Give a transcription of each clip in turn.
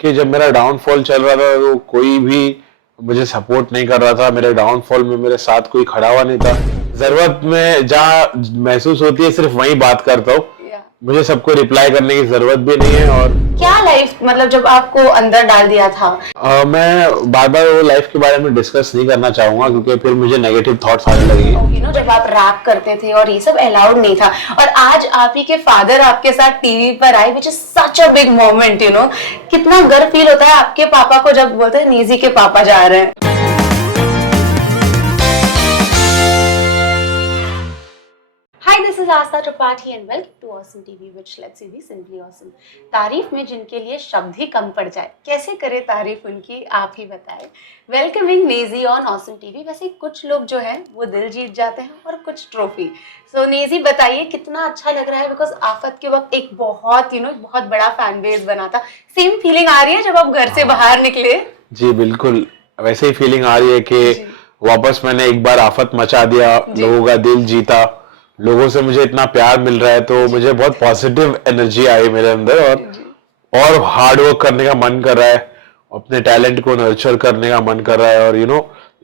कि जब मेरा डाउनफॉल चल रहा था तो कोई भी मुझे सपोर्ट नहीं कर रहा था। मेरे डाउनफॉल में मेरे साथ कोई खड़ा हुआ नहीं था। जरूरत में जहाँ महसूस होती है सिर्फ वहीं बात करता हूँ। मुझे सबको रिप्लाई करने की जरूरत भी नहीं है। और क्या लाइफ मतलब जब आपको अंदर डाल दिया था? मैं बार बार वो लाइफ के बारे में डिस्कस नहीं करना चाहूंगा क्योंकि फिर मुझे नेगेटिव थॉट्स आने लगेंगे। जब आप रैप करते थे और ये सब अलाउड नहीं था और आज आप ही के फादर आपके साथ टीवी पर आए, which is such a big moment, कितना गर्व फील होता है आपके पापा को जब बोलते हैं नेजी के पापा जा रहे हैं। Hi, this is Asta Tripathi and welcome to Awesome TV, which lets you be simply awesome. तारीफ में जिनके लिए शब्द ही कम पड़ जाए, कैसे करे तारीफ उनकी, आप ही बताएं। Welcoming Naezy on awesome TV. वैसे कुछ लोग जो है वो दिल जीत जाते हैं और कुछ ट्रॉफी। सो नेजी बताइए कितना अच्छा लग रहा है, बिकॉज आफत के वक्त एक बहुत बहुत बड़ा फैन बेस बना था। सेम फीलिंग आ रही है जब आप घर से बाहर निकले? जी बिल्कुल, वैसे ही फीलिंग आ रही है कि वापस मैंने एक बार आफत मचा दिया, लोगों का दिल जीता, लोगों से मुझे इतना प्यार मिल रहा है तो मुझे बहुत पॉजिटिव एनर्जी आई मेरे अंदर और हार्ड वर्क करने का मन कर रहा है, अपने टैलेंट को नर्चर करने का मन कर रहा है और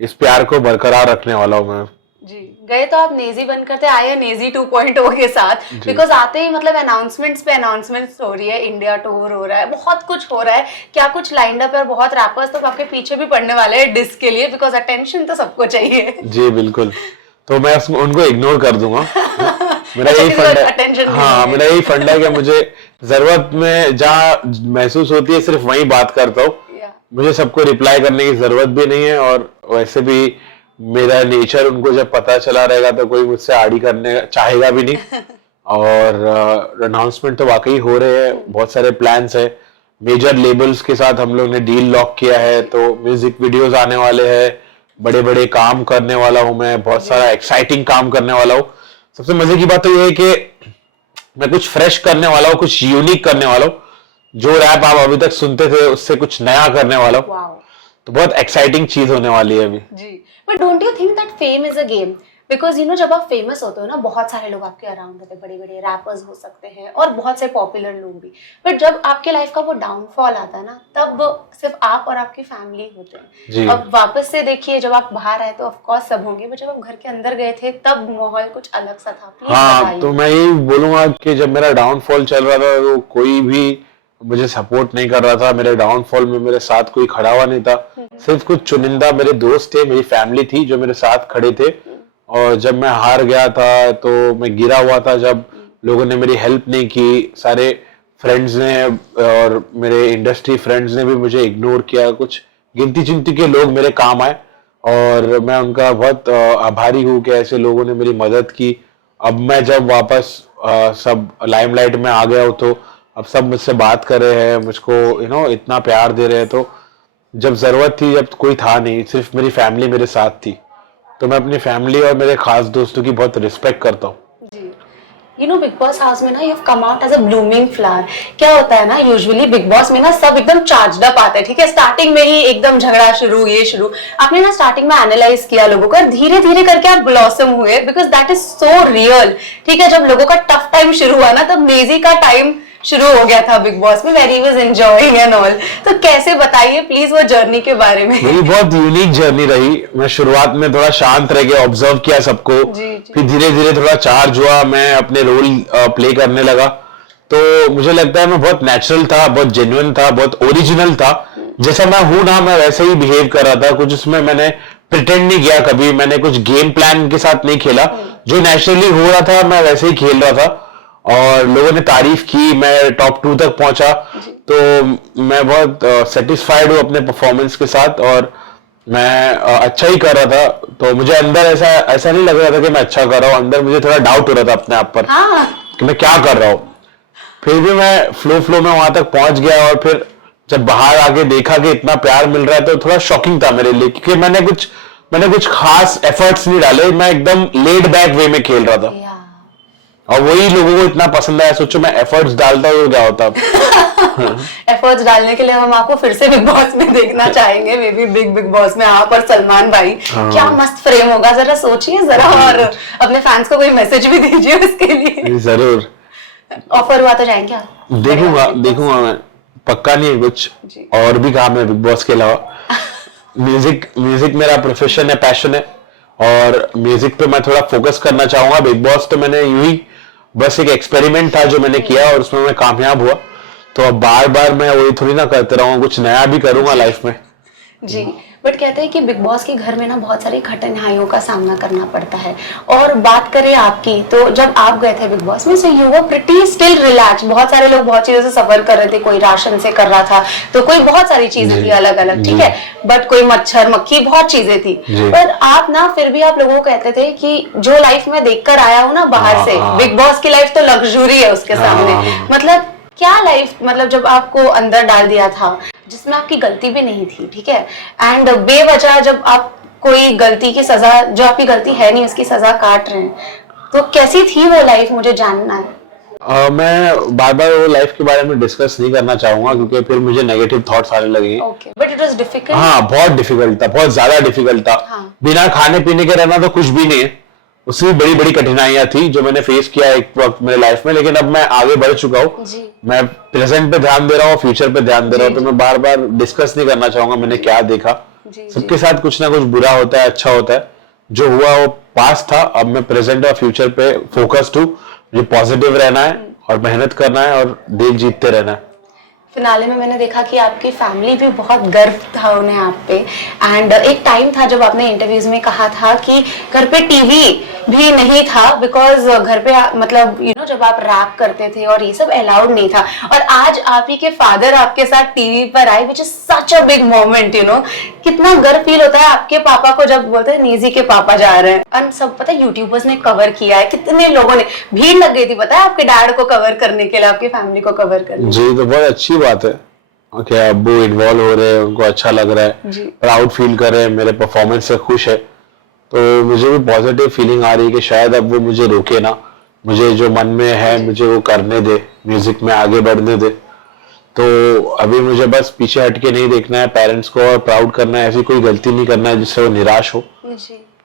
इस प्यार को बरकरार रखने वाला हूँ मैं। जी, गए तो आप नेजी बनकर थे, आए नेजी 2.0 के साथ, बिकॉज आते ही मतलब अनाउंसमेंट्स पे अनाउंसमेंट्स हो रही है, इंडिया टूर हो रहा है, बहुत कुछ हो रहा है। क्या कुछ लाइंड अप है, बहुत रैपर्स तो आपके पीछे भी पड़ने वाले हैं डिस्क के लिए, बिकॉज अटेंशन तो सबको चाहिए। जी बिल्कुल, तो मैं उनको इग्नोर कर दूंगा। मेरा यही फंड है। हाँ, मेरा यही फंड है कि मुझे जरूरत में जहाँ महसूस होती है सिर्फ वहीं बात करता हूँ। मुझे सबको रिप्लाई करने की जरूरत भी नहीं है और वैसे भी मेरा नेचर उनको जब पता चला रहेगा तो कोई मुझसे आड़ी करने चाहेगा भी नहीं। और अनाउंसमेंट तो वाकई हो रहे हैं, बहुत सारे प्लान्स है, मेजर लेबल्स के साथ हम लोग ने डील लॉक किया है, तो म्यूजिक वीडियोस आने वाले हैं, बड़े बड़े काम करने वाला हूं मैं, बहुत सारा एक्साइटिंग काम करने वाला हूं। सबसे मजे की बात तो ये है कि मैं कुछ फ्रेश करने वाला हूं, कुछ यूनिक करने वाला हूं। जो रैप आप अभी तक सुनते थे उससे कुछ नया करने वाला हूं, तो बहुत एक्साइटिंग चीज होने वाली है अभी। जी, but don't you think that fame is a game? Because जब आप फेमस होते हो ना, बहुत सारे लोग आपके अराउंड होते हैं, बड़े बड़े रैपर्स हो सकते हैं और बहुत से पॉपुलर लोग भी, बट जब आपके लाइफ का वो डाउनफॉल आता है ना, तब सिर्फ आप और आपकी फैमिली होते हैं। अब वापस से देखिए, जब आप बाहर आए तो ऑफ कोर्स सब होंगे, बट जब आप घर के अंदर गए थे तब माहौल कुछ अलग सा था। हाँ, तो मैं यही बोलूंगा कि जब मेरा डाउनफॉल चल रहा था तो कोई भी मुझे सपोर्ट नहीं कर रहा था। मेरे डाउनफॉल में मेरे साथ कोई खड़ा हुआ नहीं था। सिर्फ कुछ चुनिंदा मेरे दोस्त थे, मेरी फैमिली थी जो मेरे साथ खड़े थे। और जब मैं हार गया था तो मैं गिरा हुआ था, जब लोगों ने मेरी हेल्प नहीं की, सारे फ्रेंड्स ने और मेरे इंडस्ट्री फ्रेंड्स ने भी मुझे इग्नोर किया, कुछ गिनती चिंती के लोग मेरे काम आए और मैं उनका बहुत आभारी हूँ कि ऐसे लोगों ने मेरी मदद की। अब मैं जब वापस सब लाइमलाइट में आ गया हूँ तो अब सब मुझसे बात कर रहे हैं, मुझको इतना प्यार दे रहे हैं। तो जब जरूरत थी, जब कोई था नहीं, सिर्फ मेरी फैमिली मेरे साथ थी, तो मैं अपनी फैमिली और मेरे खास दोस्तों की बहुत रिस्पेक्ट करता हूँ। बिग बॉस हाउस में ना you come out as a blooming flower. क्या होता है ना, यूजुअली बिग बॉस में ना सब एकदम चार्ज्ड अप आते हैं, ठीक है, स्टार्टिंग में ही एकदम झगड़ा शुरू, ये शुरू। आपने ना स्टार्टिंग में एनालाइज किया लोगों को, धीरे धीरे करके आप ब्लॉसम हुए, because that is so real. ठीक है, जब लोगों का टफ टाइम शुरू हुआ ना, तब नेजी का टाइम शुरू हो गया था बिग बॉस में, very was enjoying and all. तो कैसे बताइए प्लीज वो जर्नी के बारे में। मेरी बहुत यूनिक जर्नी रही। मैं शुरुआत में थोड़ा शांत रह गया, ऑब्जर्व किया सबको, फिर धीरे धीरे थोड़ा चार्ज हुआ, मैं अपने रोल प्ले करने लगा। तो मुझे लगता है मैं बहुत नेचुरल था, बहुत जेन्युइन था, बहुत ओरिजिनल था। जैसा मैं हूं ना, मैं वैसे ही बिहेव कर रहा था। कुछ उसमें मैंने प्रिटेंड नहीं किया कभी, मैंने कुछ गेम प्लान के साथ नहीं खेला। जो नेचुरली हो रहा था मैं वैसे ही खेल रहा था और लोगों ने तारीफ की, मैं टॉप 2 तक पहुंचा। तो मैं बहुत सेटिस्फाइड हूँ अपने परफॉर्मेंस के साथ और मैं अच्छा ही कर रहा था। तो मुझे अंदर ऐसा नहीं लग रहा था कि मैं अच्छा कर रहा हूँ, अंदर मुझे थोड़ा डाउट हो रहा था अपने आप पर कि मैं क्या कर रहा हूँ। फिर भी मैं फ्लो में वहां तक पहुंच गया और फिर जब बाहर आके देखा कि इतना प्यार मिल रहा है तो थोड़ा शॉकिंग था मेरे लिए, क्योंकि मैंने कुछ खास एफर्ट्स नहीं डाले, मैं एकदम लेड बैक वे में खेल रहा था और वही लोगों को इतना पसंद आया। सोचो मैं एफर्ट्स डालता तो क्या होता। एफर्ट्स डालने के लिए हम आपको फिर से बिग बॉस में देखना चाहेंगे, मे बी बिग बॉस में आप और सलमान भाई। क्या मस्त फ्रेम होगा, जरा सोचिए जरा, और अपने फैंस को कोई मैसेज भी दीजिए उसके लिए। जरूर, ऑफर हुआ तो जाएंगे आप? देखूंगा मैं। पक्का नहीं है कुछ, और भी काम है बिग बॉस के अलावा। म्यूजिक मेरा प्रोफेशन है, पैशन है, और म्यूजिक पे मैं थोड़ा फोकस करना चाहूंगा। बिग बॉस तो मैंने यूं ही बस एक एक्सपेरिमेंट था जो मैंने किया और उसमें मैं कामयाब हुआ, तो अब बार बार मैं वही थोड़ी ना करते रहूंगा, कुछ नया भी करूंगा लाइफ में। जी, बट कहते हैं कि बिग बॉस के घर में ना बहुत सारी कठिनाइयों का सामना करना पड़ता है। और बात करें आपकी, तो जब आप गए थे बिग बॉस में, so you were pretty still relax. बहुत सारे लोग बहुत चीजों से सफर कर रहे थे, कोई राशन से कर रहा था, तो कोई बहुत सारी चीजें थी अलग अलग, ठीक है, बट कोई मच्छर मक्खी बहुत चीजें थी। पर आप ना फिर भी आप लोगों को कहते थे कि जो लाइफ में देखकर आया हूँ ना बाहर से, बिग बॉस की लाइफ तो लग्जरी है उसके सामने। मतलब क्या लाइफ, मतलब जब आपको अंदर डाल दिया था जिसमें आपकी गलती भी नहीं थी, ठीक है, एंड बेवजह जब आप कोई गलती की सजा, जो आपकी गलती है नहीं उसकी सजा काट रहे हैं, तो कैसी थी वो लाइफ, मुझे जानना है। मैं बार बार वो लाइफ के बारे में डिस्कस नहीं करना चाहूंगा क्योंकि फिर मुझे नेगेटिव थॉट्स आने लगेंगे। Okay, but it was difficult. हाँ, बहुत डिफिकल्ट था, बहुत ज्यादा डिफिकल्ट था। बिना खाने पीने के रहना तो कुछ भी नहीं है, उससे भी बड़ी बड़ी कठिनाइयां थी जो मैंने फेस किया एक वक्त मेरे लाइफ में। लेकिन अब मैं आगे बढ़ चुका हूँ, मैं प्रेजेंट पे ध्यान दे रहा हूँ, फ्यूचर पे ध्यान दे रहा हूँ, तो मैं बार बार डिस्कस नहीं करना चाहूंगा मैंने क्या देखा। सबके साथ कुछ ना कुछ बुरा होता है, अच्छा होता है, जो हुआ वो पास्ट था। अब मैं प्रेजेंट और फ्यूचर पे फोकस्ड हूँ, मुझे पॉजिटिव रहना है और मेहनत करना है और डील जीतते रहना है। फिनाले में मैंने देखा कि आपकी फैमिली भी बहुत गर्व था उन्हें आप पे, एंड एक टाइम था जब आपने इंटरव्यूज में कहा था कि घर पे टीवी भी नहीं था, बिकॉज घर पे मतलब जब आप रैप करते थे और ये सब अलाउड नहीं था, और आज आप ही के फादर आपके साथ टीवी पर आए, which is such a big moment. कितना गर्व फील होता है आपके पापा को जब बोलते हैं नेजी के पापा जा रहे हैं, और सब पता है यूट्यूबर्स ने कवर किया है, कितने लोगों ने, भीड़ लग गई थी पता है आपके डैड को कवर करने के लिए, आपकी फैमिली को कवर करने। जी, तो बहुत अच्छी बात है कि अब्बू इन्वॉल्व हो रहे हैं, उनको अच्छा लग रहा है, प्राउड फील कर रहे हैं, मेरे परफॉर्मेंस से खुश है, तो मुझे भी पॉजिटिव फीलिंग आ रही है कि शायद अब वो मुझे रोके ना, मुझे जो मन में है मुझे वो करने दे, म्यूजिक में आगे बढ़ने दे। तो अभी मुझे बस पीछे हटके नहीं देखना है, पेरेंट्स को और प्राउड करना है, ऐसी कोई गलती नहीं करना है जिससे वो निराश हो,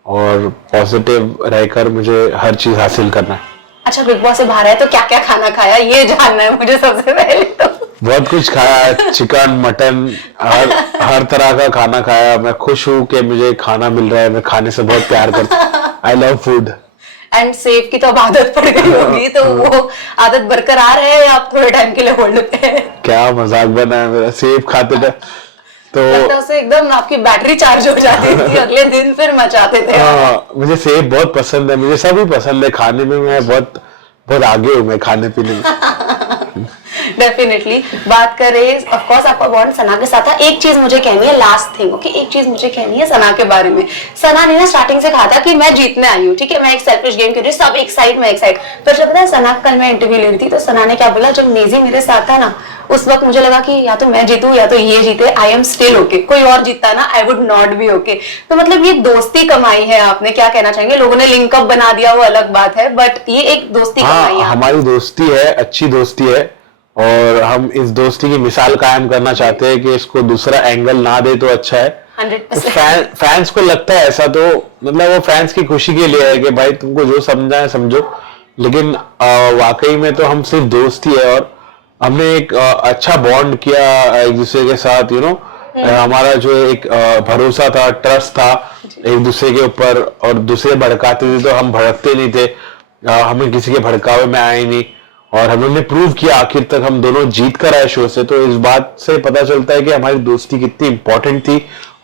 और पॉजिटिव रहकर मुझे हर चीज हासिल करना है। अच्छा, बिग बॉस से बाहर है तो क्या क्या खाना खाया ये जानना है मुझे सबसे पहले। तो बहुत कुछ खाया, चिकन मटन, हर तरह का खाना खाया। मैं खुश हूँ कि मुझे खाना मिल रहा है, मैं खाने से बहुत प्यार करता हूँ। I love food. And save की तो अब आदत पड़ गई होगी, तो वो आदत बरकरार है या आप थोड़े टाइम के लिए होल्ड पे है? क्या मजाक बना है मेरा, सेव खाते थे तो उससे एकदम आपकी बैटरी चार्ज हो जाती थी, अगले दिन फिर मचाते थे। मुझे सेव बहुत पसंद है, मुझे सभी पसंद है, खाने में मैं बहुत बहुत आगे हूँ मैं खाने पीने में। डेफिनेटली। बात करें ऑफ कोर्स आपका बॉन्ड सना के साथ था, एक चीज मुझे कहनी है, लास्ट थिंग, ओके, एक चीज मुझे कहनी है सना के बारे में। सना ने ना स्टार्टिंग से कहा था कि मैं जीतने आई हूँ, ठीक है, मैं एक सेल्फिश गेम खेल रही हूँ, सब एक साइड में एक साइड। फिर जब पता है सना कल मैं इंटरव्यू ले रही थी तो सना ने क्या बोला, जब नेजी मेरे साथ था ना उस वक्त मुझे लगा कि या तो मैं जीतूं या तो ये जीते, आई एम स्टिल ओके, कोई और जीतता ना I would not be okay. तो मतलब ये दोस्ती कमाई है आपने, क्या कहना चाहेंगे? लोगों ने लिंकअप बना दिया वो अलग बात है, बट ये एक दोस्ती कमाई है। हमारी दोस्ती है, अच्छी दोस्ती है, और हम इस दोस्ती की मिसाल कायम करना चाहते हैं कि इसको दूसरा एंगल ना दे तो अच्छा है। 100%। फैंस को लगता है ऐसा, तो मतलब वो फैंस की खुशी के लिए है कि भाई तुमको जो समझना है समझो, लेकिन वाकई में तो हम सिर्फ दोस्त ही है, और हमने एक अच्छा बॉन्ड किया एक दूसरे के साथ, हमारा जो एक भरोसा था, ट्रस्ट था एक दूसरे के ऊपर, और दूसरे भड़काते थे तो हम भड़कते नहीं थे, हमें किसी के भड़कावे में आए नहीं, और हमने प्रूव किया आखिर तक हम दोनों जीत कर आए शो से। तो इस बात से पता चलता है कि हमारी दोस्ती कितनी इंपॉर्टेंट थी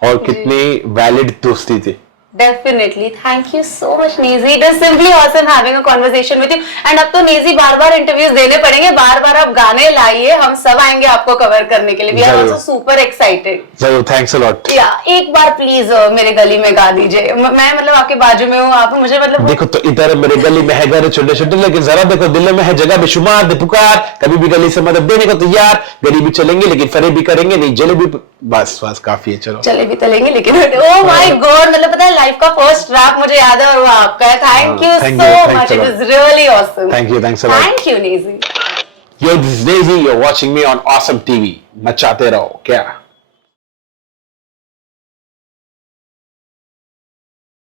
और कितनी वैलिड दोस्ती थी। Definitely, thank you so much, Neezy. It is simply awesome having a conversation with you. And अब तो Neezy बार-बार इंटरव्यूज देने पड़ेंगे, बार-बार आप गाने लाइए, हम सब आएंगे आपको कवर करने के लिए। We are also super excited. जरूर, thanks a lot. एक बार प्लीज मेरे गली में गा दीजिए, मैं मतलब आपके बाजू में हूँ, आप मुझे मतलब देखो तो इधर मेरे गली में है घर छोटे छोटे, लेकिन जरा देखो दिल में है जगह बेशुमार, दे पुकार, कभी भी गली से मदद देने को तैयार, गरीबी चलेंगे लेकिन फरे भी करेंगे नहीं, जलेबी बस काफी है, चलो जलेबी तलेंगे लेकिन। ओह माय गॉड, मतलब पता है लाइफ का फर्स्ट रैप मुझे याद है और वो आपका है। Thank you so much, it was really awesome. Thanks a lot. Thank you Naezy. Yo, this is Daisy, you're watching me on Awesome TV. मचाते रहो क्या।